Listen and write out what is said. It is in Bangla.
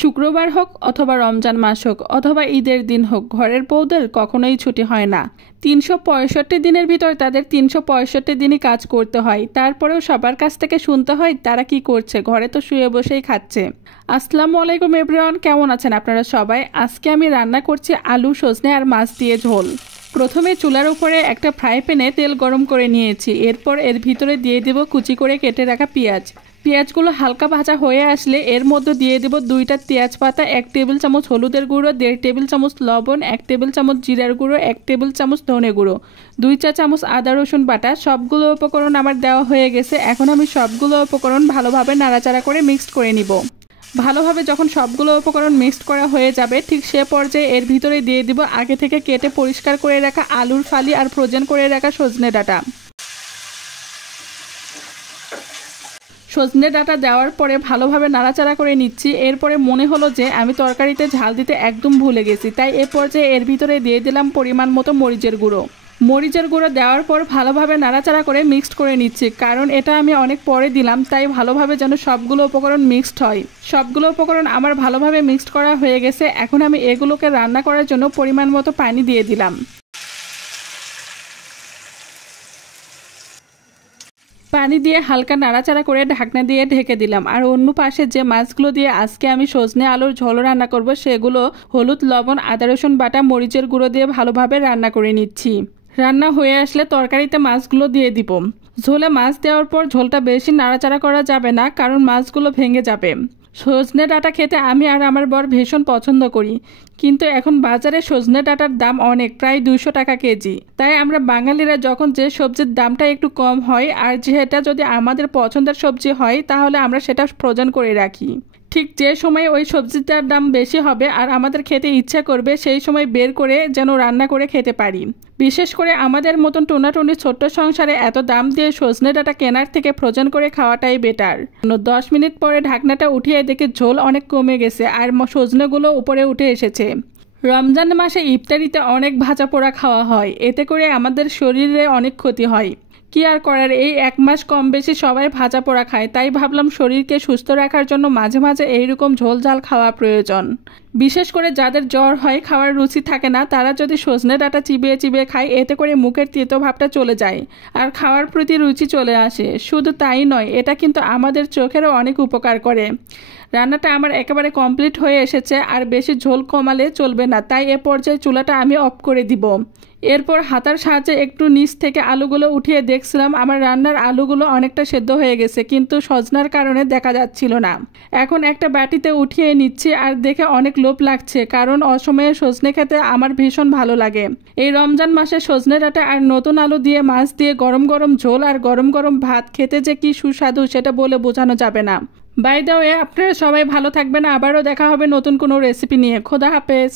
শুক্রবার হোক অথবা রমজান মাস হোক অথবা ঈদের দিন হোক, ঘরের বউদের কখনোই ছুটি হয় না। ৩৬৫ দিনের ভিতর তাদের ৩৬৫ দিনই কাজ করতে হয়। তারপরেও সবার কাছ থেকে শুনতে হয় তারা কি করছে, ঘরে তো শুয়ে বসেই খাচ্ছে। আসসালামু আলাইকুম এভরিওয়ান, কেমন আছেন আপনারা সবাই? আজকে আমি রান্না করছি আলু, সজনে আর মাছ দিয়ে ঝোল। প্রথমে চুলার উপরে একটা ফ্রাই প্যানে তেল গরম করে নিয়েছি। এরপর এর ভিতরে দিয়ে দেব কুচি করে কেটে রাখা পেঁয়াজ। পেঁয়াজগুলো হালকা ভাজা হয়ে আসলে এর মধ্যে দিয়ে দেব 2টা তেজপাতা, 1 টেবিল চামচ হলুদের গুঁড়ো, 1.5 টেবিল চামচ লবণ, 1 টেবিল চামচ জিরার গুঁড়ো, 1 টেবিল চামচ ধনে গুঁড়ো, 2 চা চামচ আদা রসুন বাটা। সবগুলো উপকরণ আমার দেওয়া হয়ে গেছে। এখন আমি সবগুলো উপকরণ ভালোভাবে নাড়াচাড়া করে মিক্সড করে নিব। ভালোভাবে যখন সবগুলো উপকরণ মিক্সড করা হয়ে যাবে, ঠিক সে পর্যায়ে এর ভিতরে দিয়ে দিব আগে থেকে কেটে পরিষ্কার করে রাখা আলুর ফালি আর ফ্রোজেন করে রাখা সজনে ডাঁটা। সজনে ডাঁটা দেওয়ার পরে ভালোভাবে নাড়াচাড়া করে নিচ্ছি। এরপরে মনে হলো যে আমি তরকারিতে ঝাল দিতে একদম ভুলে গেছি, তাই এ পর্যায়ে এর ভিতরে দিয়ে দিলাম পরিমাণ মতো মরিচের গুঁড়ো। মরিচের গুঁড়ো দেওয়ার পর ভালোভাবে নাড়াচাড়া করে মিক্সড করে নিচ্ছি, কারণ এটা আমি অনেক পরে দিলাম, তাই ভালোভাবে যেন সবগুলো উপকরণ মিক্সড হয়। সবগুলো উপকরণ আমার ভালোভাবে মিক্সড করা হয়ে গেছে। এখন আমি এগুলোকে রান্না করার জন্য পরিমাণ মতো পানি দিয়ে দিলাম। পানি দিয়ে হালকা নাড়াচাড়া করে ঢাকনা দিয়ে ঢেকে দিলাম। আর অন্য পাশে যে মাছগুলো দিয়ে আজকে আমি সজনে আলুর ঝোল রান্না করব, সেগুলো হলুদ, লবণ, আদা রসুন বাটা, মরিচের গুঁড়ো দিয়ে ভালোভাবে রান্না করে নিচ্ছি। রান্না হয়ে আসলে তরকারিতে মাছগুলো দিয়ে দিব। ঝোলে মাছ দেওয়ার পর ঝোলটা বেশি নাড়াচাড়া করা যাবে না, কারণ মাছগুলো ভেঙে যাবে। সজনে ডাঁটা খেতে আমি আর আমার বর ভীষণ পছন্দ করি, কিন্তু এখন বাজারে সজনে ডাঁটার দাম অনেক, প্রায় 200 টাকা কেজি। তাই আমরা বাঙালিরা যখন যে সবজির দামটা একটু কম হয় আর যেটা যদি আমাদের পছন্দের সবজি হয়, তাহলে আমরা সেটা ফ্রোজেন করে রাখি। ঠিক যে সময় ওই সবজিটার দাম বেশি হবে আর আমাদের খেতে ইচ্ছা করবে, সেই সময় বের করে যেন রান্না করে খেতে পারি। বিশেষ করে আমাদের মতন টোনাটুনি ছোট্ট সংসারে এত দাম দিয়ে সজনে ডাঁটা কেনার থেকে ফ্রোজেন করে খাওয়াটাই বেটার। 10 মিনিট পরে ঢাকনাটা উঠিয়ে দেখে ঝোল অনেক কমে গেছে আর সজনেগুলো উপরে উঠে এসেছে। রমজান মাসে ইফতারিতে অনেক ভাজা পোড়া খাওয়া হয়, এতে করে আমাদের শরীরে অনেক ক্ষতি হয়। কি আর করার, এই 1 মাস কম বেশি সবাই ভাজা পোড়া খায়, তাই ভাবলাম শরীরকে সুস্থ রাখার জন্য মাঝে মাঝে এইরকম ঝোল ঝাল খাওয়া প্রয়োজন। বিশেষ করে যাদের জ্বর হয়, খাওয়ার রুচি থাকে না, তারা যদি সজনে ডাঁটা চিবিয়ে চিবিয়ে খায়, এতে করে মুখের তেতো ভাবটা চলে যায় আর খাওয়ার প্রতি রুচি চলে আসে। শুধু তাই নয়, এটা কিন্তু আমাদের চোখেরও অনেক উপকার করে। রান্নাটা আমার একেবারে কমপ্লিট হয়ে এসেছে, আর বেশি ঝোল কমালে চলবে না, তাই এ পর্যায়ে চুলাটা আমি অফ করে দিব। এরপর হাতার সাহায্যে একটু নিচ থেকে আলুগুলো উঠিয়ে দেখছিলাম আমার রান্নার আলুগুলো অনেকটা সেদ্ধ হয়ে গেছে, কিন্তু সজনার কারণে দেখা যাচ্ছিল না। এখন একটা বাটিতে উঠিয়ে নিচ্ছি আর দেখে অনেক লোভ লাগছে, কারণ অসময়ে সজনে খেতে আমার ভীষণ ভালো লাগে। এই রমজান মাসে সজনে ডাঁটা আর নতুন আলু দিয়ে মাছ দিয়ে গরম গরম ঝোল আর গরম গরম ভাত খেতে যে কি সুস্বাদু, সেটা বলে বোঝানো যাবে না। বাই দ্য ওয়ে, আপনারা সবাই ভালো থাকবেন। আবারও দেখা হবে নতুন কোনো রেসিপি নিয়ে। খোদা হাফেজ।